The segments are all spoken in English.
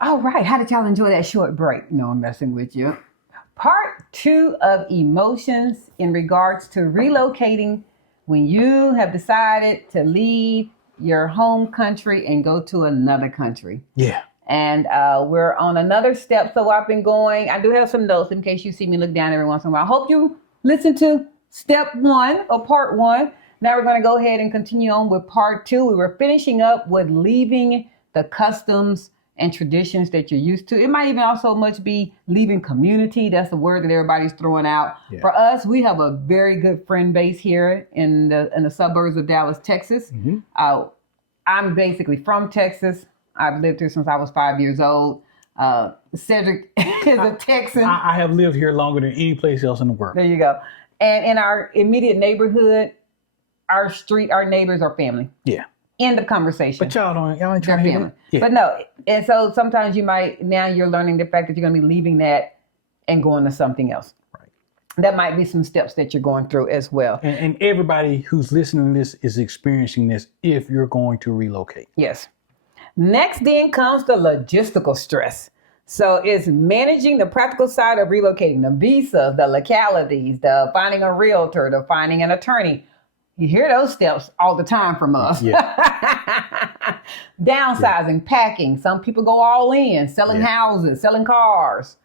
All right. How did y'all enjoy that short break? No, I'm messing with you. Part 2 of emotions in regards to relocating when you have decided to leave your home country and go to another country. Yeah. And we're on another step. So I've been going, I do have some notes in case you see me look down every once in a while. I hope you listen to step 1 or part 1. Now we're going to go ahead and continue on with part 2. We were finishing up with leaving the customs and traditions that you're used to. It might even also much be leaving community. That's the word that everybody's throwing out. Yeah. For us, we have a very good friend base here in the suburbs of Dallas, Texas. Mm-hmm. I'm basically from Texas. I've lived here since I was 5 years old. Cedric is a Texan. I have lived here longer than any place else in the world. There you go. And in our immediate neighborhood, our neighbors are family. Yeah. End of conversation. But y'all ain't trying to family. Yeah. But no, and so sometimes now you're learning the fact that you're going to be leaving that and going to something else. Right. That might be some steps that you're going through as well. And everybody who's listening to this is experiencing this if you're going to relocate. Yes. Next then comes the logistical stress. So it's managing the practical side of relocating, the visas, the localities, the finding a realtor, the finding an attorney. You hear those steps all the time from us. Yeah. Downsizing, packing. Some people go all in, selling houses, selling cars.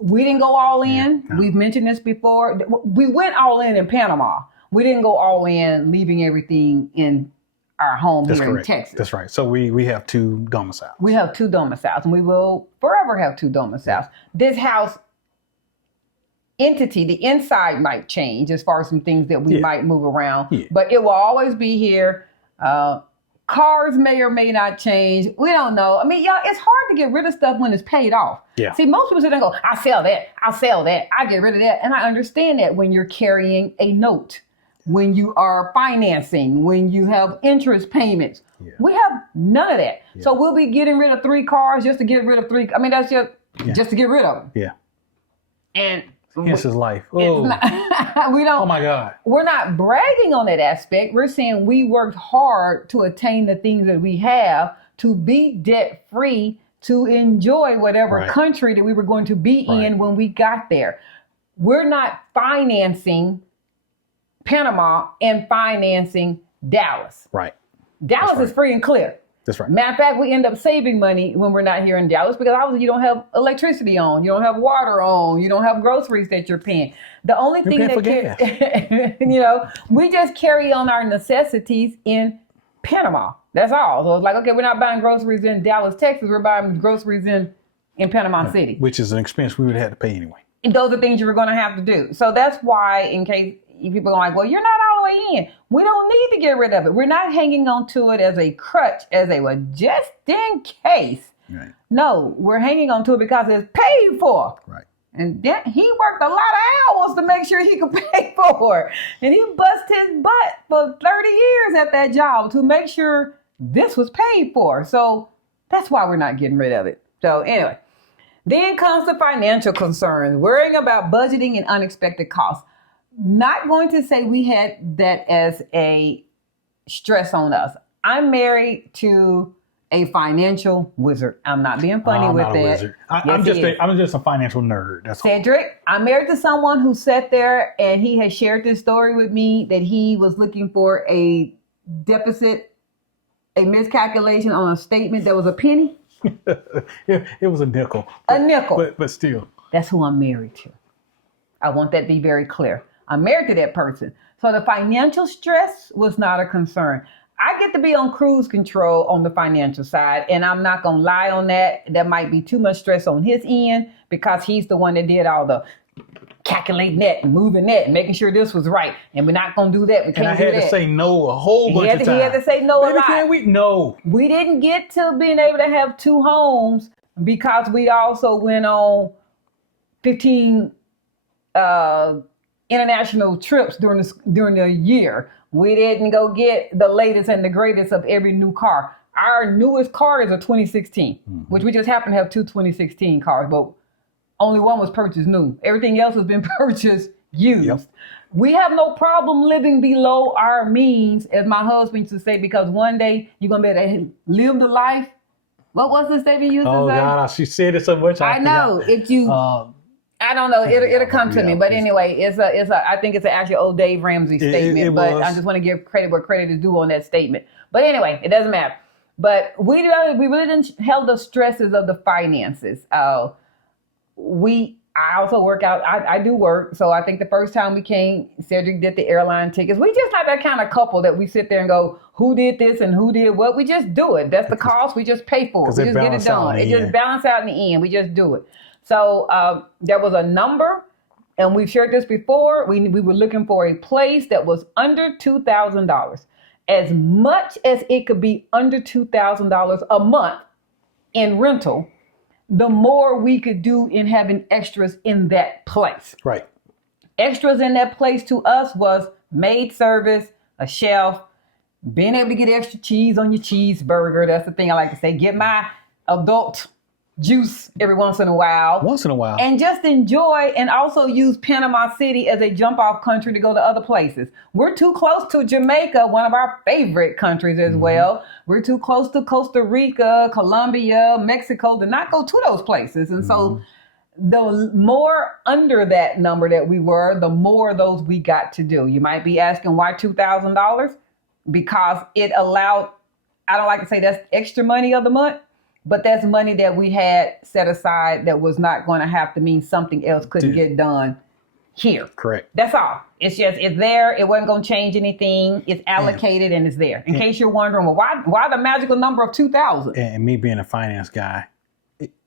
We didn't go all in. No. We've mentioned this before. We went all in Panama. We didn't go all in, leaving everything in our home here in Texas. That's right. So we have 2 domiciles. We have 2 domiciles, and we will forever have 2 domiciles. This house entity, the inside might change as far as some things that we might move around, but it will always be here. Cars may or may not change. We don't know. I mean, y'all, it's hard to get rid of stuff when it's paid off. Yeah. See, most people sit there and go, I'll sell that. I get rid of that. And I understand that when you're carrying a note, when you are financing, when you have interest payments. Yeah. We have none of that. Yeah. So we'll be getting rid of 3 cars just to get rid of 3. I mean, that's just to get rid of them. Yeah. And this is life. Oh, we don't. Oh my God. We're not bragging on that aspect. We're saying we worked hard to attain the things that we have, to be debt free, to enjoy whatever country that we were going to be in when we got there. We're not financing Panama and financing Dallas. Right. Dallas is free and clear. That's right. Matter of fact, we end up saving money when we're not here in Dallas because obviously you don't have electricity on, you don't have water on, you don't have groceries that you're paying. The only thing that we just carry on our necessities in Panama. That's all. So it's like, okay, we're not buying groceries in Dallas, Texas. We're buying groceries in Panama City. Which is an expense we would have to pay anyway. And those are things you were going to have to do. So that's why, in case people are like, well, you're not all the way in. We don't need to get rid of it. We're not hanging on to it as a crutch, just in case. Right. No, we're hanging on to it because it's paid for. Right. And then he worked a lot of hours to make sure he could pay for it. And he busted his butt for 30 years at that job to make sure this was paid for. So that's why we're not getting rid of it. So anyway, then comes the financial concerns, worrying about budgeting and unexpected costs. Not going to say we had that as a stress on us. I'm married to a financial wizard. I'm not being funny with that. Wizard. I'm just a financial nerd. That's Cedric, I'm married to someone who sat there and he has shared this story with me that he was looking for a deficit, a miscalculation on a statement that was a penny. It was a nickel. A nickel. But still. That's who I'm married to. I want that to be very clear. I'm married to that person. So the financial stress was not a concern. I get to be on cruise control on the financial side, and I'm not going to lie on that. That might be too much stress on his end because he's the one that did all the calculating that and moving that and making sure this was right. And we're not going to do that. We can't do that. And I had to say no a whole bunch of times. He had to say no a lot. Can we? No. We didn't get to being able to have 2 homes because we also went on 15 international trips during the year. We didn't go get the latest and the greatest of every new car. Our newest car is a 2016, which we just happen to have 2 2016 cars, but only one was purchased new. Everything else has been purchased used. Yep. We have no problem living below our means, as my husband used to say, because one day you're going to be able to live the life What was the statement you used Oh to say? God, she said it so much. I know. If you, I don't know. It'll come to me. But anyway, I think it's an actual old Dave Ramsey statement. But I just want to give credit where credit is due on that statement. But anyway, it doesn't matter. But we really didn't have the stresses of the finances. I also work out. I do work. So I think the first time we came, Cedric did the airline tickets. We just not that kind of couple that we sit there and go, who did this and who did what? We just do it. That's the cost. We just pay for it. We just get it done. It just balances out in the end. We just do it. So there was a number, and we've shared this before. We were looking for a place that was under $2,000. As much as it could be under $2,000 a month in rental, the more we could do in having extras in that place. Right. Extras in that place to us was maid service, a chef, being able to get extra cheese on your cheeseburger. That's the thing I like to say. Get my adult juice every once in a while. Once in a while. And just enjoy and also use Panama City as a jump off country to go to other places. We're too close to Jamaica, one of our favorite countries as well. We're too close to Costa Rica, Colombia, Mexico to not go to those places. And so the more under that number that we were, the more of those we got to do. You might be asking why $2,000? Because it allowed, I don't like to say that's extra money of the month, but that's money that we had set aside that was not going to have to mean something else couldn't get done here. Correct. That's all. It's there. It wasn't going to change anything. It's allocated and it's there. In case you're wondering, well, why the magical number of 2,000? And me being a finance guy,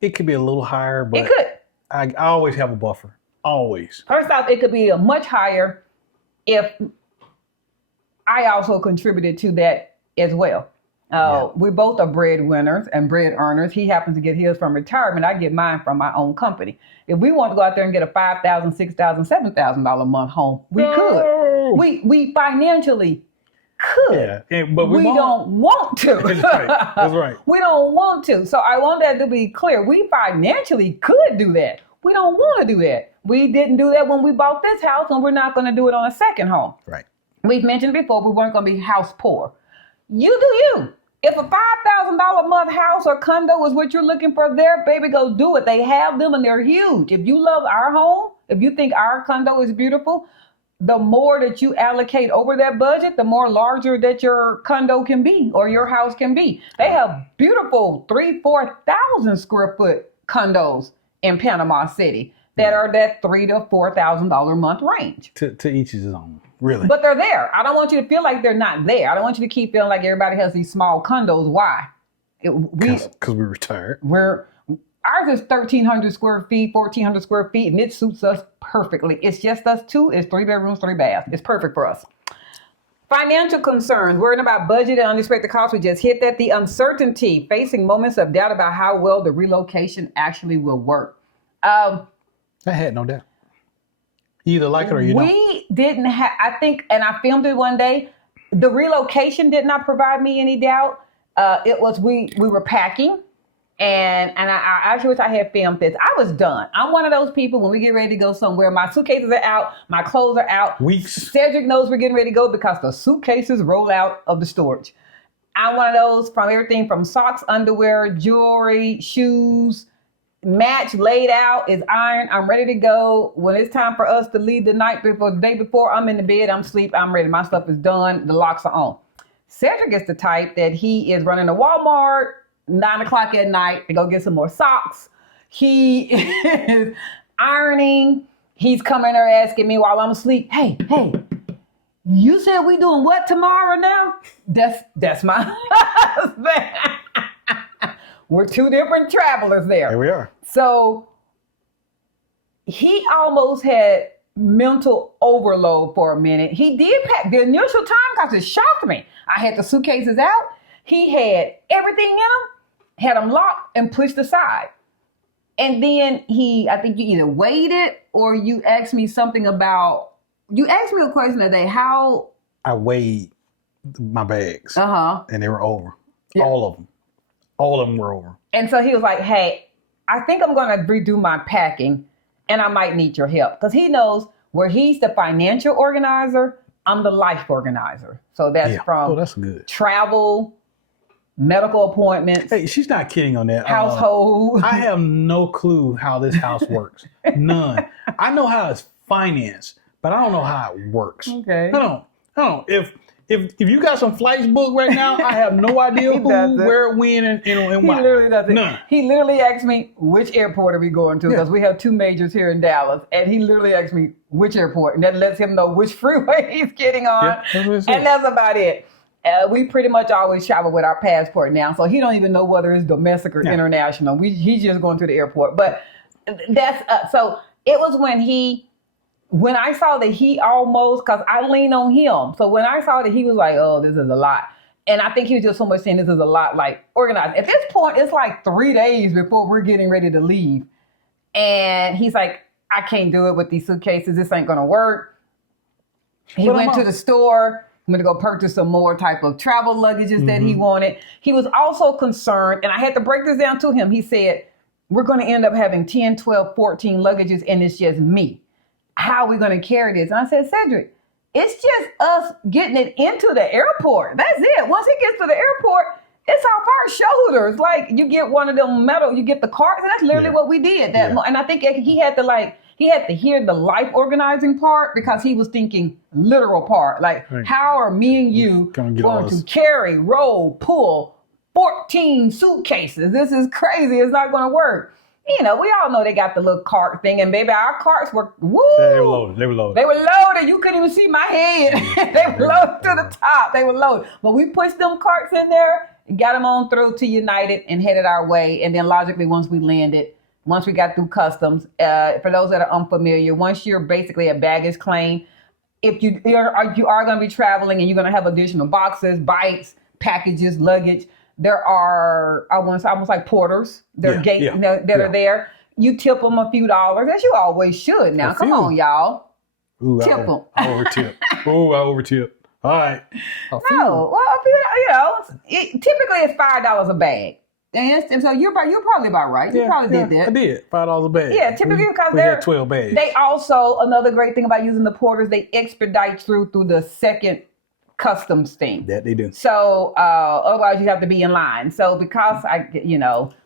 it could be a little higher, but it could. I always have a buffer. Always. First off, it could be a much higher if I also contributed to that as well. We both are breadwinners and bread earners. He happens to get his from retirement. I get mine from my own company. If we want to go out there and get a $5,000, $6,000, $7,000 a month home, we could. We financially could. Yeah, but we don't want to. That's right. That's right. We don't want to. So I want that to be clear. We financially could do that. We don't want to do that. We didn't do that when we bought this house, and we're not going to do it on a second home. Right. We've mentioned before we weren't going to be house poor. You do you. If a $5,000 a month house or condo is what you're looking for there, baby, go do it. They have them and they're huge. If you love our home, if you think our condo is beautiful, the more that you allocate over that budget, the more larger that your condo can be or your house can be. They have beautiful 3,000-4,000 square foot condos in Panama City that are that $3,000 to $4,000 a month range. To each his own, really. But they're there. I don't want you to feel like they're not there. I don't want you to keep feeling like everybody has these small condos. Why? Because we're retired. Ours is 1,300 square feet, 1,400 square feet, and it suits us perfectly. It's just us two. It's 3 bedrooms, 3 baths. It's perfect for us. Financial concerns, worrying about budget and unexpected costs. We just hit that. The uncertainty, facing moments of doubt about how well the relocation actually will work. I had no doubt. You either like it or you don't. We didn't have, I think, and I filmed it one day, the relocation did not provide me any doubt. It was, we were packing. And I actually wish I had filmed this. I was done. I'm one of those people when we get ready to go somewhere, my suitcases are out, my clothes are out. Weeks. Cedric knows we're getting ready to go because the suitcases roll out of the storage. I'm one of those from everything from socks, underwear, jewelry, shoes, match laid out, is ironed. I'm ready to go. When it's time for us to leave the day before, I'm in the bed, I'm asleep, I'm ready. My stuff is done. The locks are on. Cedric is the type that he is running to Walmart 9 o'clock at night to go get some more socks. He is ironing. He's coming there asking me while I'm asleep, hey, you said we doing what tomorrow now? That's my husband. We're two different travelers there. Here we are. So he almost had mental overload for a minute. He did pack the initial time because it shocked me. I had the suitcases out. He had everything in them. Had them locked and pushed aside. And then I think you either waited or you asked me something about, you asked me a question today, how? I weighed my bags. And they were over. Yeah. All of them were over. And so he was like, hey, I think I'm going to redo my packing and I might need your help. Because he knows where he's the financial organizer, I'm the life organizer. So that's from that's good. travel, medical appointments, Hey, she's not kidding on that. household. I have no clue how this house works. None. I know how it's financed, but I don't know how it works. Okay. I don't. If you got some flights booked right now, I have no idea who, where, when, and why. He literally does it. None. He literally asked me, which airport are we going to? Because we have 2 majors here in Dallas. And he literally asked me, which airport? And that lets him know which freeway he's getting on. Yeah, and that's about it. We pretty much always travel with our passport now. So he don't even know whether it's domestic or international. He's just going to the airport. But that's, so it was when I saw that he almost, because I lean on him. So when I saw that he was like, oh, this is a lot. And I think he was just so much saying this is a lot, like organized. At this point, it's like 3 days before we're getting ready to leave. And he's like, I can't do it with these suitcases. This ain't going to work. He went to the store. I'm going to go purchase some more type of travel luggages that he wanted. He was also concerned, and I had to break this down to him. He said, we're going to end up having 10, 12, 14 luggages, and it's just me. How are we going to carry this? And I said, Cedric, it's just us getting it into the airport. That's it. Once it gets to the airport, it's off our shoulders. Like, you get one of them metal, you get the carts, and that's literally what we did. And I think he had to hear the life organizing part, because he was thinking literal part. Like, how are me and you going to carry, roll, pull 14 suitcases? This is crazy. It's not going to work. You know, we all know they got the little cart thing, and baby, our carts were, woo! They were loaded. They were loaded. You couldn't even see my head. They were loaded to the top. They were loaded. But we pushed them carts in there, got them on through to United, and headed our way. And then logically, once we got through customs, for those that are unfamiliar, once you're basically a baggage claim, if you are going to be traveling and you're going to have additional boxes, bites, packages, luggage, there are, I want to say, almost like porters. There are gates that are there. You tip them a few dollars, as you always should. Now, come on, y'all. Ooh, tip them. I overtip. Ooh, I overtip. All right. No, well, typically it's $5 a bag. And so you're probably about right. You probably did that. I did. $5 a bag. Yeah, typically because we had 12 bags. They also, another great thing about using the porters, they expedite through the second customs thing. That they do. So otherwise you have to be in line. So because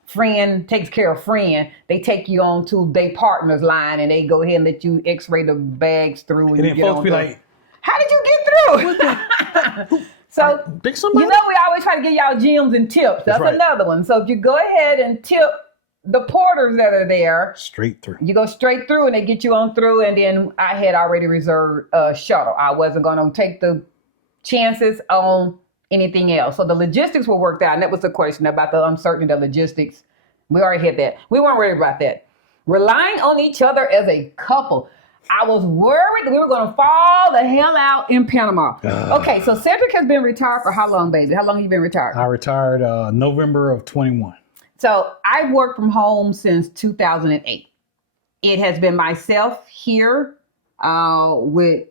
friend takes care of friend, they take you on to their partner's line, and they go ahead and let you x-ray the bags through. And then folks be like, how did you get through? So, we always try to give y'all gems and tips. That's another one. So if you go ahead and tip the porters that are there, straight through. You go straight through, and they get you on through. And then I had already reserved a shuttle. I wasn't going to take the chances on anything else. So the logistics were worked out. And that was the question about the uncertainty of logistics. We already hit that. We weren't worried about that. Relying on each other as a couple. I was worried that we were going to fall the hell out in Panama. Okay, so Cedric has been retired for how long, baby? How long have you been retired? I retired November of 21. So I've worked from home since 2008. It has been myself here with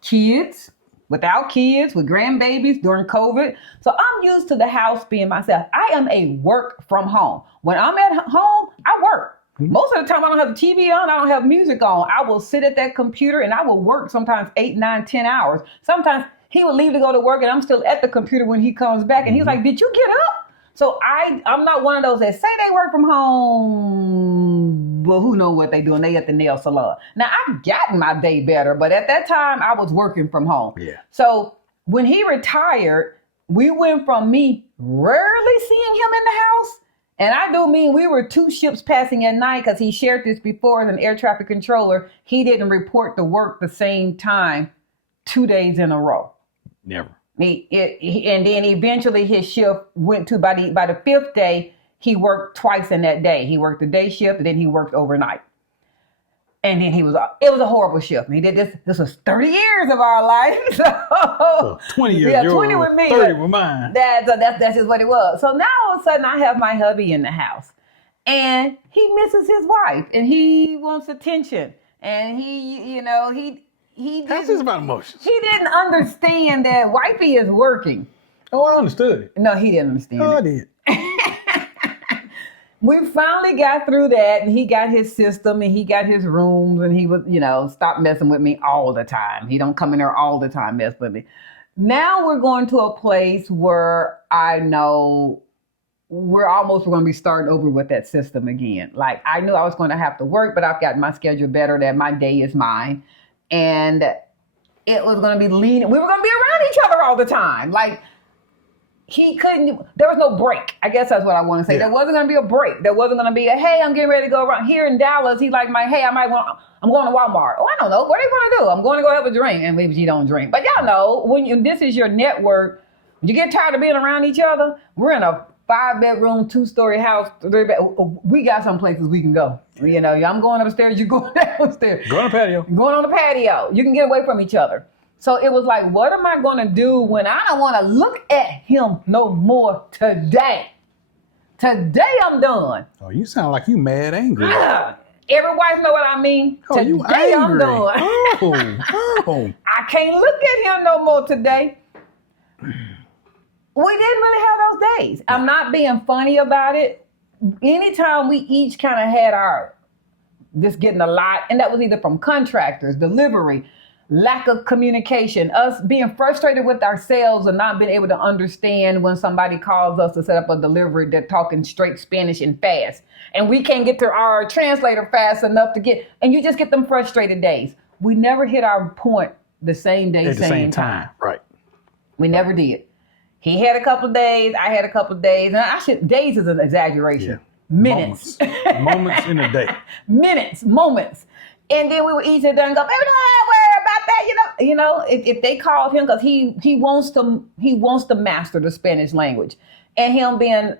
kids, without kids, with grandbabies during COVID. So I'm used to the house being myself. I am a work from home. When I'm at home, I work. Most of the time I don't have the TV on, I don't have music on. I will sit at that computer and I will work sometimes 8, 9, 10 hours. Sometimes he will leave to go to work and I'm still at the computer when he comes back, and he's like, did you get up? So I'm not one of those that say they work from home, but who knows what they do, and they at the nail salon. Now I've gotten my day better, but at that time I was working from home. Yeah. So when he retired, we went from me rarely seeing him in the house. And I do mean we were 2 ships passing at night, because he shared this before as an air traffic controller. He didn't report to work the same time 2 days in a row. Never. And then eventually his shift went to, by the 5th day, he worked twice in that day. He worked the day shift, and then he worked overnight. And then it was a horrible shift. He did this. This was 30 years of our life. So, 20 years. Yeah, 20 with me. 30 with mine. That's just what it was. So now all of a sudden I have my hubby in the house, and he misses his wife, and he wants attention. And he That's just about emotions. He didn't understand that wifey is working. Oh, I understood it. No, he didn't understand it. I did. We finally got through that, and he got his system, and he got his rooms, and he was, stop messing with me all the time. He don't come in there all the time, mess with me. Now we're going to a place where I know we're going to be starting over with that system again. Like I knew I was going to have to work, but I've got my schedule better that my day is mine. And it was going to be lean. We were going to be around each other all the time. Like there was no break. I guess that's what I want to say. Yeah. There wasn't going to be a break. There wasn't going to be hey, I'm getting ready to go around here in Dallas. He's like, hey, I'm going to Walmart. Oh, I don't know. What are you going to do? I'm going to go have a drink. And maybe you don't drink. But y'all know, this is your network, you get tired of being around each other. We're in a 5-bedroom, 2-story house. We got some places we can go. You know, I'm going upstairs, you're going downstairs. Go on the patio. Going on the patio. You can get away from each other. So it was like, what am I going to do when I don't want to look at him no more today? Today I'm done. Oh, you sound like you mad angry. Every wife know what I mean. Oh, today you angry. I'm done. Oh. I can't look at him no more today. We didn't really have those days. I'm not being funny about it. Anytime we each kind of had just getting a lot, and that was either from contractors, delivery, lack of communication, us being frustrated with ourselves and not being able to understand when somebody calls us to set up a delivery, they're talking straight Spanish and fast. And we can't get to our translator fast enough and you just get them frustrated days. We never hit our point the same day, at the same time. Right. We never did. He had a couple of days, I had a couple of days. And days is an exaggeration. Yeah. Minutes. Moments in a day. Moments. And then we would each sit there and go, baby, don't worry about that. You know, if they called him, because he wants to master the Spanish language. And him being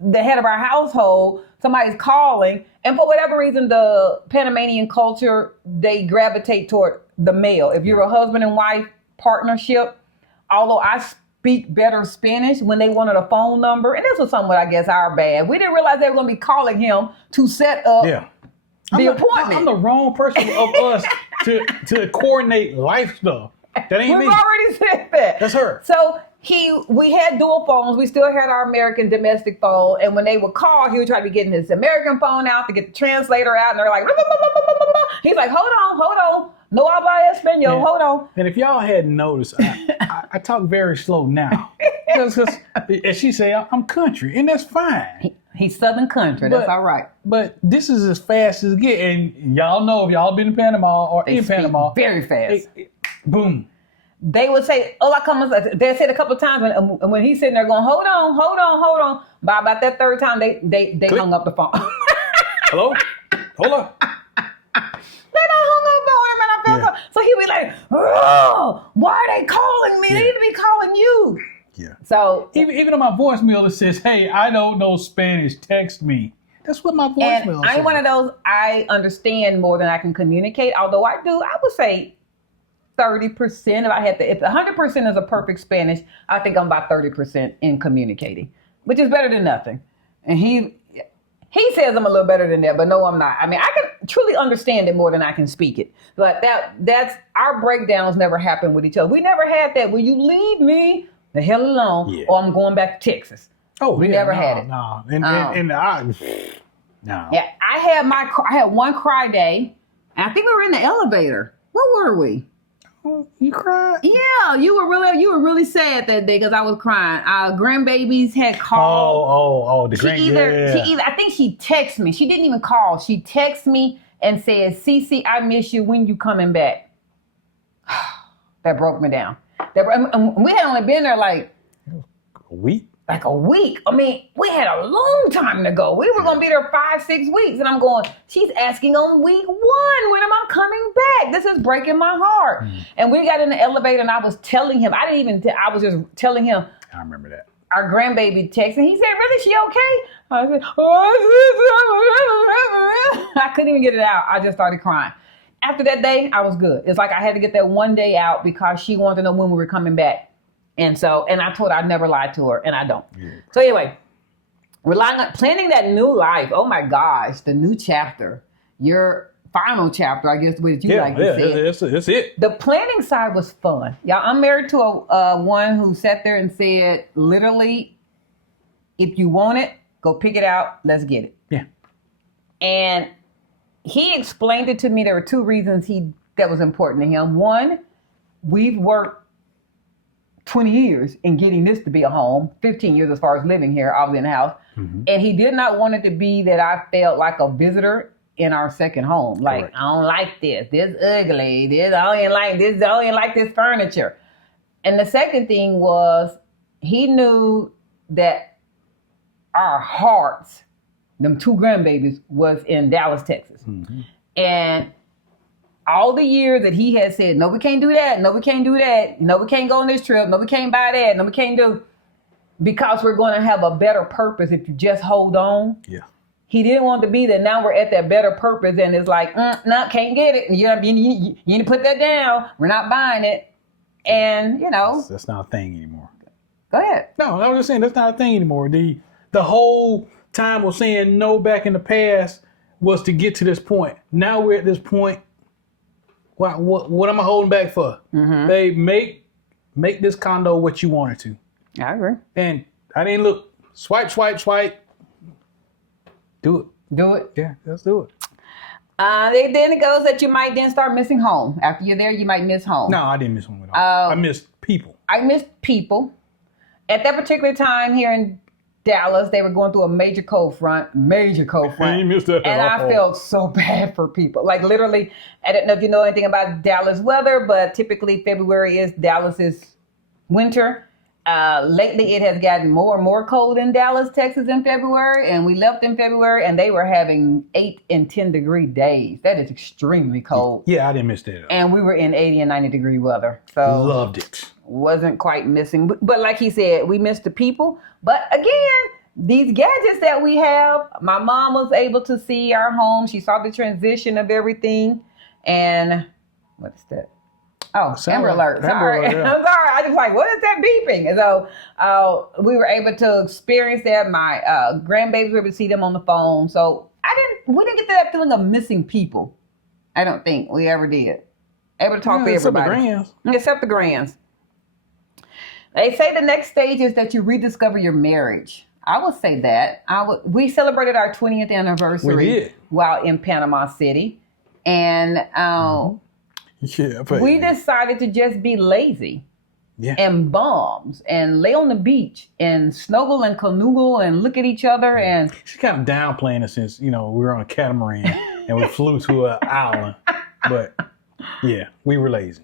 the head of our household, somebody's calling. And for whatever reason, the Panamanian culture, they gravitate toward the male. If you're a husband and wife partnership, although I speak better Spanish, when they wanted a phone number, and this was somewhat, I guess, our bad. We didn't realize they were going to be calling him to set up the appointment. I'm the wrong person of us to coordinate life stuff. That ain't me. We've already said that. That's her. So we had dual phones. We still had our American domestic phone. And when they would call, he would try to be getting his American phone out to get the translator out. And they're like, he's like, hold on. No habla español. Hold on. And if y'all hadn't noticed, I talk very slow now. Because as she say, I'm country, and that's fine. He's Southern country. That's all right. But this is as fast as it get. And y'all know, if y'all been in Panama or in Panama. Very fast. Boom. They would say, hola, como estás? They said a couple of times, and when he's sitting there going, hold on. By about that third time, they hung up the phone. Hello? Hola? They done hung up on him, and I felt so he'd be like, oh, why are they calling me? They need to be calling you. Yeah. So even on my voicemail, it says, hey, I don't know Spanish, text me. That's what my voicemail says. I'm one of those, I understand more than I can communicate, although I would say 30%. If 100% is a perfect Spanish, I think I'm about 30% in communicating, which is better than nothing. And he says I'm a little better than that, but no, I'm not. I mean, I can truly understand it more than I can speak it. But that's our breakdowns never happened with each other. We never had that. Will you leave me the hell alone, or I'm going back to Texas? Oh, we never had it. No. No. Yeah, I had one cry day, and I think we were in the elevator. What were we? You cried? Yeah, you were really sad that day because I was crying. Our grandbabies had called. The grandbabies. I think she texted me. She didn't even call. She texted me and said, Cece, I miss you. When you coming back? That broke me down. And we had only been there like a week. I mean, we had a long time to go. We were going to be there 5-6 weeks. And I'm going, she's asking on week 1, when am I coming back? This is breaking my heart. And we got in the elevator and I was telling him, I was just telling him. I remember that. Our grandbaby texted and he said, really, she okay? I said, I couldn't even get it out. I just started crying. After that day, I was good. It's like I had to get that one day out because she wanted to know when we were coming back. And I told her I'd never lied to her, and I don't. Yeah. So anyway, planning that new life. Oh my gosh, the new chapter, your final chapter, I guess the way that you like to say it. That's it. The planning side was fun. Y'all, I'm married to a one who sat there and said, literally, if you want it, go pick it out. Let's get it. Yeah. And he explained it to me. There were 2 reasons that was important to him. One, we've worked 20 years in getting this to be a home, 15 years as far as living here, I was in the house. Mm-hmm. And he did not want it to be that I felt like a visitor in our second home. Like, Correct. I don't like this. This ugly. This I don't even like this. I don't even like this furniture. And the second thing was he knew that our hearts, them two grandbabies, was in Dallas, Texas. Mm-hmm. And all the years that he had said, no, we can't do that. No, we can't do that. No, we can't go on this trip. No, we can't buy that. No, we can't do, because we're going to have a better purpose if you just hold on. Yeah. He didn't want to be there. Now we're at that better purpose, and it's like, no, can't get it. You need to put that down. We're not buying it. And, That's not a thing anymore. Go ahead. No, I was just saying that's not a thing anymore. The whole time of saying no back in the past was to get to this point. Now we're at this point. What am I holding back for? Mm-hmm. They make this condo what you want it to. I agree. And I didn't look. Swipe. Do it. Do it. Yeah, let's do it. Then it goes that you might then start missing home. After you're there, you might miss home. No, I didn't miss home at all. I missed people. I missed people. At that particular time here in Dallas, they were going through a major cold front. You missed that. And I felt so bad for people. Like literally, I don't know if you know anything about Dallas weather, but typically February is Dallas's winter. Lately, it has gotten more and more cold in Dallas, Texas in February. And we left in February and they were having 8 and 10 degree days. That is extremely cold. Yeah, I didn't miss that. And we were in 80 and 90 degree weather. So loved it. Wasn't quite missing. But like he said, we missed the people. But again, these gadgets that we have, my mom was able to see our home. She saw the transition of everything. And what is that? Oh, Amber Alert. Sorry. Amber Alert, yeah. I'm sorry. I just like, what is that beeping? And so we were able to experience that. My grandbabies were able to see them on the phone. So we didn't get to that feeling of missing people. I don't think we ever did. Able to talk to everybody. Except the grands. They say the next stage is that you rediscover your marriage. I would say that. We celebrated our 20th anniversary while in Panama City. And we decided to just be lazy and bums and lay on the beach and snuggle and canoodle and look at each other. And she's kind of downplaying it since, we were on a catamaran and we flew to an island. But yeah, we were lazy.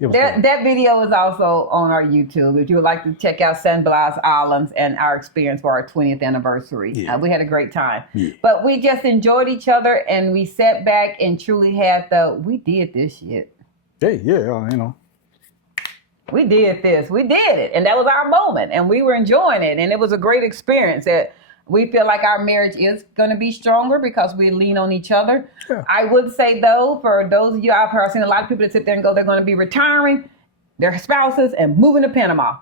That video is also on our YouTube. If you would like to check out San Blas Islands and our experience for our 20th anniversary. Yeah. We had a great time. Yeah. But we just enjoyed each other and we sat back and truly had we did this shit. We did this. We did it. And that was our moment. And we were enjoying it. And it was a great experience that we feel like our marriage is going to be stronger because we lean on each other. Yeah. I would say, though, for those of you I've seen a lot of people that sit there and go, they're going to be retiring their spouses and moving to Panama.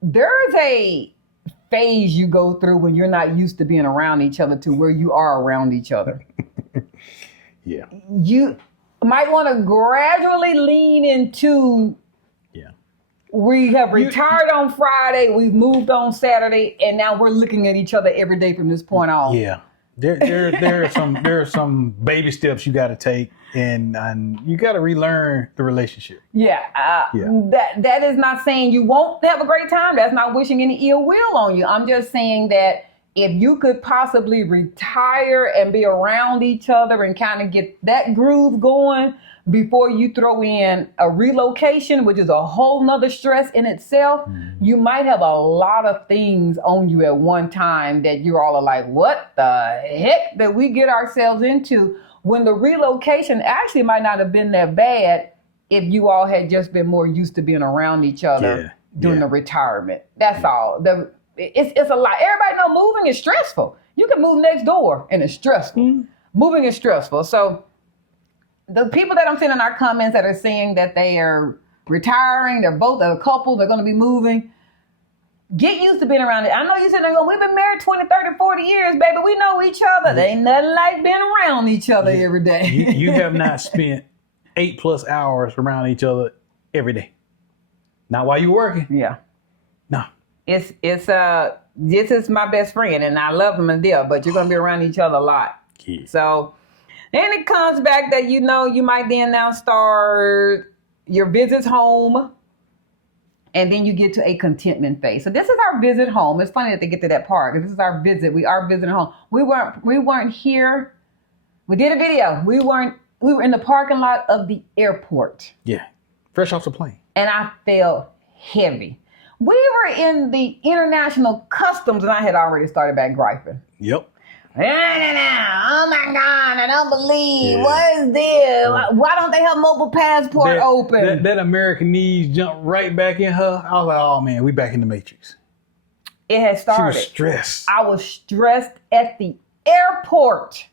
There's a phase you go through when you're not used to being around each other to where you are around each other. Yeah. You might want to gradually lean into... We have retired on Friday. We've moved on Saturday, and now we're looking at each other every day from this point on. Yeah, there are some baby steps you got to take, and you got to relearn the relationship. Yeah. That is not saying you won't have a great time. That's not wishing any ill will on you. I'm just saying that if you could possibly retire and be around each other and kind of get that groove going before you throw in a relocation, which is a whole nother stress in itself, you might have a lot of things on you at one time that you all are like, what the heck did we get ourselves into? When the relocation actually might not have been that bad if you all had just been more used to being around each other during the retirement. That's all. It's a lot. Everybody know moving is stressful. You can move next door and it's stressful. Moving is stressful. So the people that I'm seeing in our comments that are saying that they are retiring, they're both a couple, they're going to be moving, get used to being around it. I know you said, we've been married 20, 30, 40 years, baby. We know each other. There ain't nothing like being around each other every day. You have not spent 8+ hours around each other every day. Not while you're working. Yeah. No. This is my best friend and I love him a deal, but you're going to be around each other a lot. Yeah. So then it comes back that, you might then now start your visits home, and then you get to a contentment phase. So this is our visit home. It's funny that they get to that part because this is our visit. We are visiting home. We weren't here. We did a video. We were in the parking lot of the airport. Yeah. Fresh off the plane. And I felt heavy. We were in the international customs and I had already started back griping. Yep. No. Oh my God, I don't believe. What is this? Why don't they have mobile passport open? That American knees jumped right back in her. I was like, oh man, we back in the Matrix. It had started. She was stressed. I was stressed at the airport.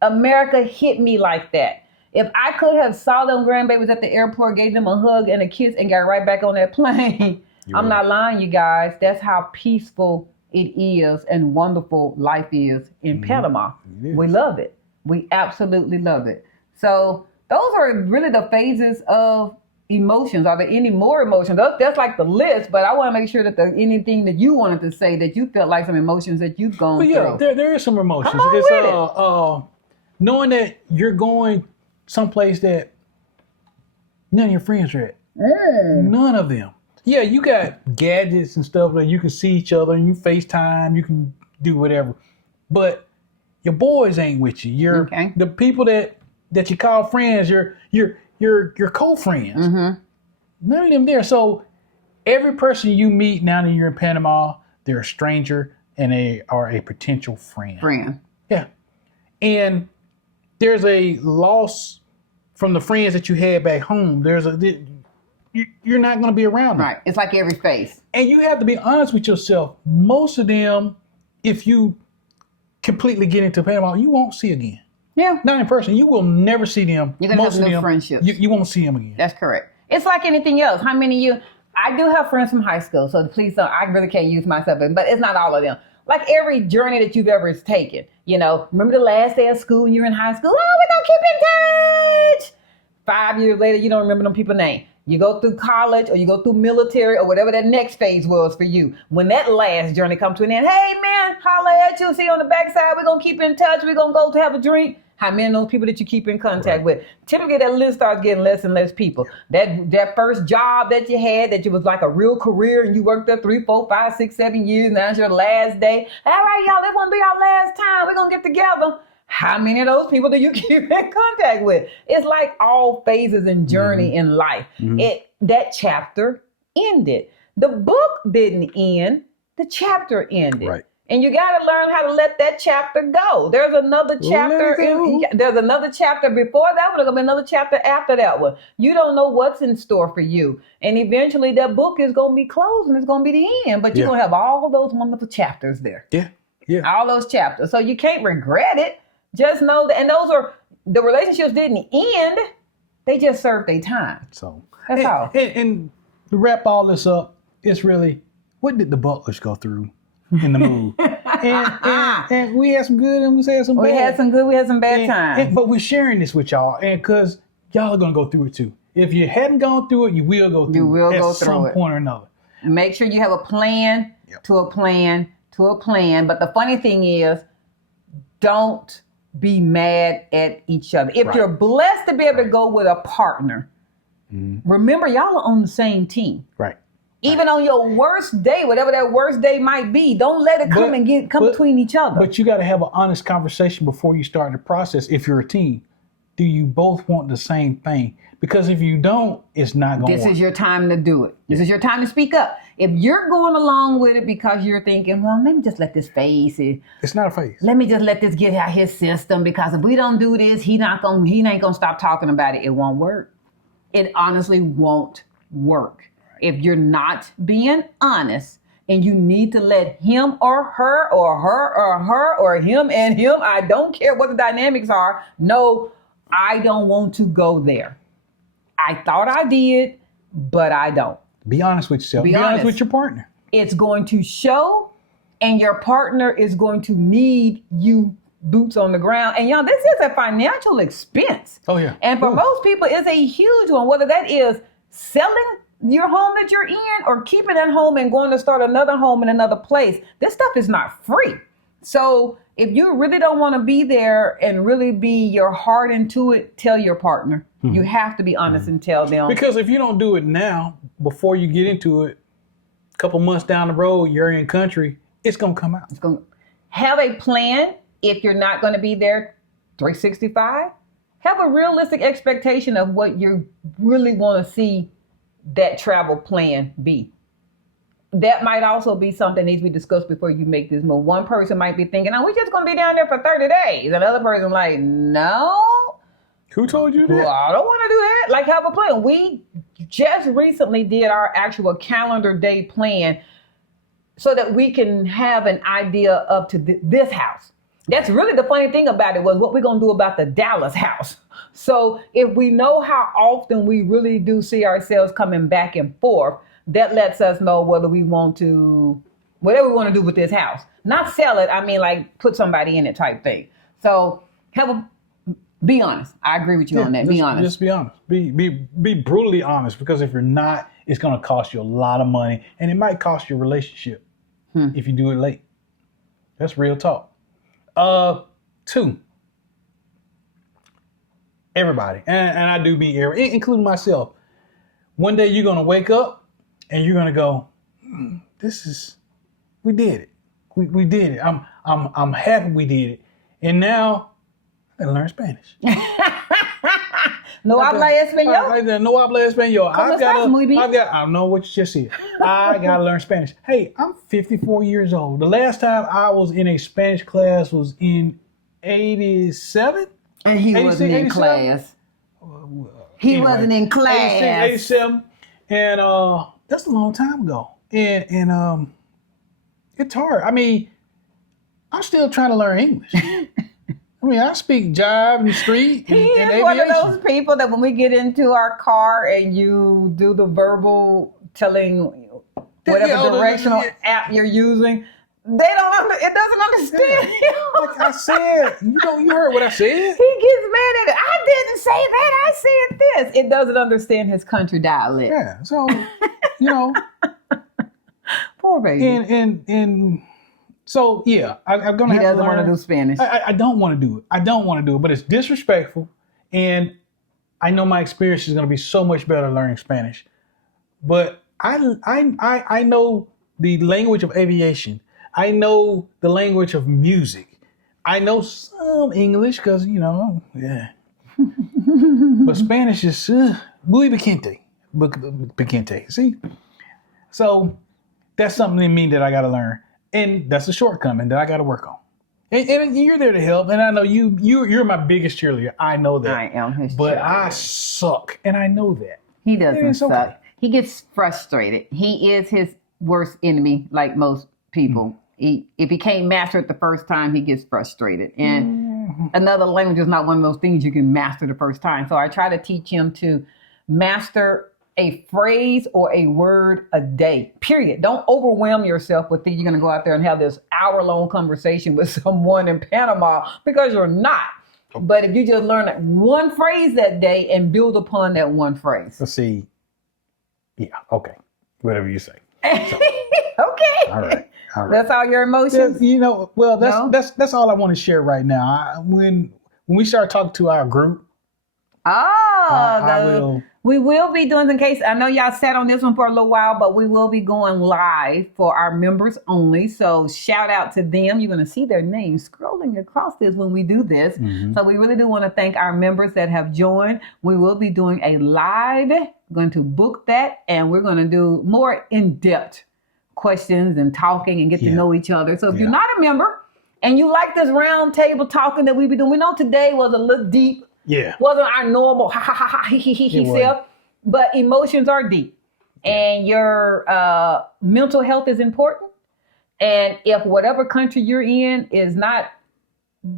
America hit me like that. If I could have saw them grandbabies at the airport, gave them a hug and a kiss and got right back on that plane, I'm not lying, you guys. That's how peaceful it is and wonderful life is in Panama. We love it. We absolutely love it. So those are really the phases of emotions. Are there any more emotions? That's like the list, but I want to make sure that there's anything that you wanted to say that you felt like some emotions that you've gone through. There is some emotions. Come on with it. Knowing that you're going someplace that none of your friends are at. None of them. Yeah, you got gadgets and stuff that you can see each other and you FaceTime, you can do whatever. But your boys ain't with you. The people that you call friends, your co-friends. None of them there. So every person you meet now that you're in Panama, they're a stranger and they are a potential friend. Yeah. And there's a loss from the friends that you had back home. You're not going to be around them. Right. It's like every face. And you have to be honest with yourself. Most of them, if you completely get into Panama, you won't see again. Yeah. Not in person. You will never see them. You're going to have new friendships. You won't see them again. That's correct. It's like anything else. How many of you, I do have friends from high school, so please don't, I really can't use myself, but it's not all of them. Like every journey that you've ever taken, remember the last day of school when you were in high school? Oh, we're going to keep in touch. 5 years later, you don't remember them people's name. You go through college or you go through military or whatever that next phase was for you. When that last journey comes to an end, hey man, holla at you, see you on the backside, we're going to keep in touch, we're going to go to have a drink. How many of those people that you keep in contact with? Typically that list starts getting less and less people. That first job that you had, that you was like a real career and you worked there 3, 4, 5, 6, 7 years, now it's your last day. All right, y'all, this won't be our last time. We're going to get together. How many of those people do you keep in contact with? It's like all phases and journey in life. That chapter ended. The book didn't end. The chapter ended. Right. And you got to learn how to let that chapter go. There's another chapter. There's another chapter before that one. There's going to be another chapter after that one. You don't know what's in store for you. And eventually that book is going to be closed and it's going to be the end. But you're going to have all of those wonderful chapters there. Yeah. All those chapters. So you can't regret it. Just know that, and those are, the relationships didn't end. They just served their time. So that's all. And to wrap all this up, it's really, what did the Butlers go through in the move? and we had some good and we had some bad. We had some good, we had some bad times. But we're sharing this with y'all, and because y'all are going to go through it too. If you hadn't gone through it, you will go through it. You will go at through some it. point or another. Make sure you have a plan to a plan to a plan. But the funny thing is, don't be mad at each other. If you're blessed to be able to go with a partner, remember y'all are on the same team. Right. Even on your worst day, whatever that worst day might be, don't let it come between each other. But you got to have an honest conversation before you start the process. If you're a team, do you both want the same thing? Because if you don't, it's not going to work. This is your time to do it. This is your time to speak up. If you're going along with it because you're thinking, well, let me just let this phase. It's not a phase. Let me just let this get out his system, because if we don't do this, he ain't gonna stop talking about it. It won't work. It honestly won't work. If you're not being honest and you need to let him or her or her or her or him and him, I don't care what the dynamics are. No, I don't want to go there. I thought I did, but I don't. Be honest with yourself. Be honest with your partner. It's going to show, and your partner is going to need you boots on the ground. And y'all, this is a financial expense. Oh, yeah. And for most people, it's a huge one, whether that is selling your home that you're in or keeping that home and going to start another home in another place. This stuff is not free. So if you really don't want to be there and really be your heart into it, tell your partner. You have to be honest and tell them. Because if you don't do it now, before you get into it, a couple months down the road, you're in country, it's going to come out. It's going to have a plan. If you're not going to be there 365, have a realistic expectation of what you really want to see that travel plan be. That might also be something that needs to be discussed before you make this move. One person might be thinking, oh, we're just going to be down there for 30 days. Another person like, no. Who told you that? Well, I don't want to do that. Like, have a plan. We just recently did our actual calendar day plan so that we can have an idea up to this house. That's really the funny thing about it was what we're going to do about the Dallas house. So if we know how often we really do see ourselves coming back and forth, that lets us know whether we want to, whatever we want to do with this house. Not sell it, I mean like put somebody in it type thing. So be honest. I agree with you on that. Be honest. Just be honest. Be brutally honest, because if you're not, it's going to cost you a lot of money, and it might cost your relationship if you do it late. That's real talk. 2, everybody, and I do mean everybody, including myself. One day you're going to wake up and you're going to go, we did it. We did it. I'm happy we did it. And now I gotta learn Spanish. No habla español? No habla español. ¿Cómo I know what you just said. I gotta learn Spanish. Hey, I'm 54 years old. The last time I was in a Spanish class was in 87? And he wasn't in class. He wasn't in class. 87. And that's a long time ago. And it's hard. I mean, I'm still trying to learn English. I mean, I speak jive in the street and aviation. One of those people that when we get into our car and you do the verbal telling whatever directional app you're using, it doesn't understand. Like I said, you heard what I said. He gets mad at it. I didn't say that. I said this. It doesn't understand his country dialect. Yeah. So, poor baby. And so yeah, I'm gonna. He doesn't want to do Spanish. I don't want to do it. I don't want to do it, but it's disrespectful, and I know my experience is gonna be so much better learning Spanish. But I know the language of aviation. I know the language of music. I know some English because, yeah. But Spanish is muy picante. See? So that's something in me that I got to learn. And that's a shortcoming that I got to work on. And you're there to help. And I know you're my biggest cheerleader. I know that. I am his But cheerleader. I suck. And I know that. He doesn't suck. Okay. He gets frustrated. He is his worst enemy, like most people. If he can't master it the first time, he gets frustrated. And another language is not one of those things you can master the first time. So I try to teach him to master a phrase or a word a day, period. Don't overwhelm yourself with thinking you're going to go out there and have this hour-long conversation with someone in Panama, because you're not. But if you just learn one phrase that day and build upon that one phrase. Let's see. Yeah, okay. Whatever you say. So. Okay. All right. That's all your emotions? That's all I want to share right now. When we start talking to our group, we will be doing, in case, I know y'all sat on this one for a little while, but we will be going live for our members only. So shout out to them. You're going to see their names scrolling across this when we do this. So we really do want to thank our members that have joined. We will be doing a live, going to book that, and we're going to do more in-depth questions and talking and get to know each other. So if you're not a member and you like this round table talking that we be doing, we know today was a little deep. Yeah. Wasn't our normal ha ha ha ha he self, but emotions are deep. And your mental health is important. And if whatever country you're in is not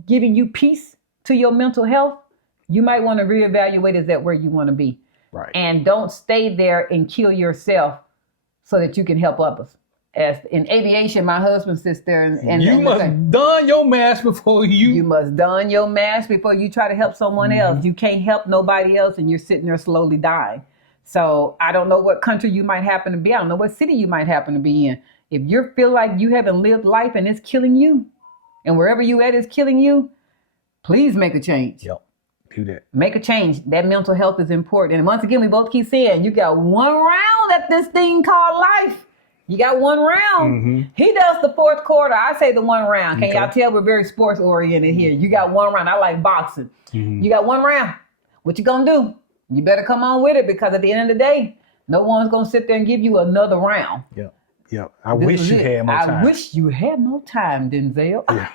giving you peace to your mental health, you might want to reevaluate, is that where you want to be? Right. And don't stay there and kill yourself so that you can help others. As in aviation, my husband sits there and you must don your mask before you must don your mask before you try to help someone else. You can't help nobody else and you're sitting there slowly dying. So I don't know what country you might happen to be. I don't know what city you might happen to be in. If you feel like you haven't lived life and it's killing you, and wherever you at is killing you, please make a change. Yep. Do that. Make a change. That mental health is important. And once again, we both keep saying, you got one round at this thing called life. You got one round. Mm-hmm. He does the fourth quarter. I say the one round. Can Okay. y'all tell we're very sports oriented here? You got one round. I like boxing. Mm-hmm. You got one round. What you gonna do? You better come on with it, because at the end of the day, no one's gonna sit there and give you another round. Yep. Yep. I wish you had more time. I wish you had more time, Denzel. Yeah.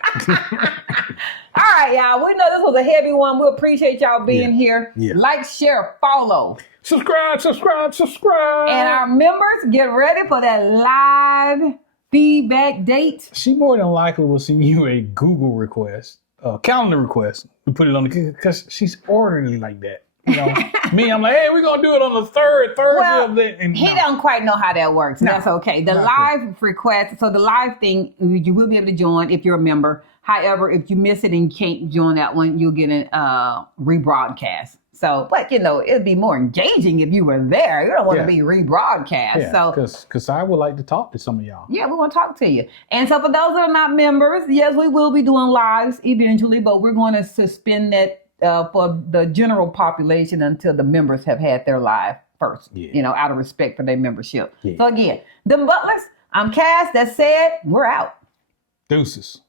All right, y'all. We know this was a heavy one. We appreciate y'all being here. Yeah. Like, share, follow. Subscribe. And our members, get ready for that live feedback date. She more than likely will send you a Google request, calendar request, to put it on because she's orderly like that. You know, me, I'm like, hey, we're gonna do it on the third Thursday of the. And He don't quite know how that works. No, That's okay. The not live request, so the live thing, you will be able to join if you're a member. However, if you miss it and can't join that one, you'll get a rebroadcast. So, but you know, it'd be more engaging if you were there. You don't want to be rebroadcast. Yeah, so, because I would like to talk to some of y'all. yeah, we want to talk to you. And so for those that are not members, yes, we will be doing lives eventually, but we're going to suspend that for the general population until the members have had their live first, you know, out of respect for their membership. Yeah. So again, DemButlers, I'm Cass. That said, we're out. Deuces.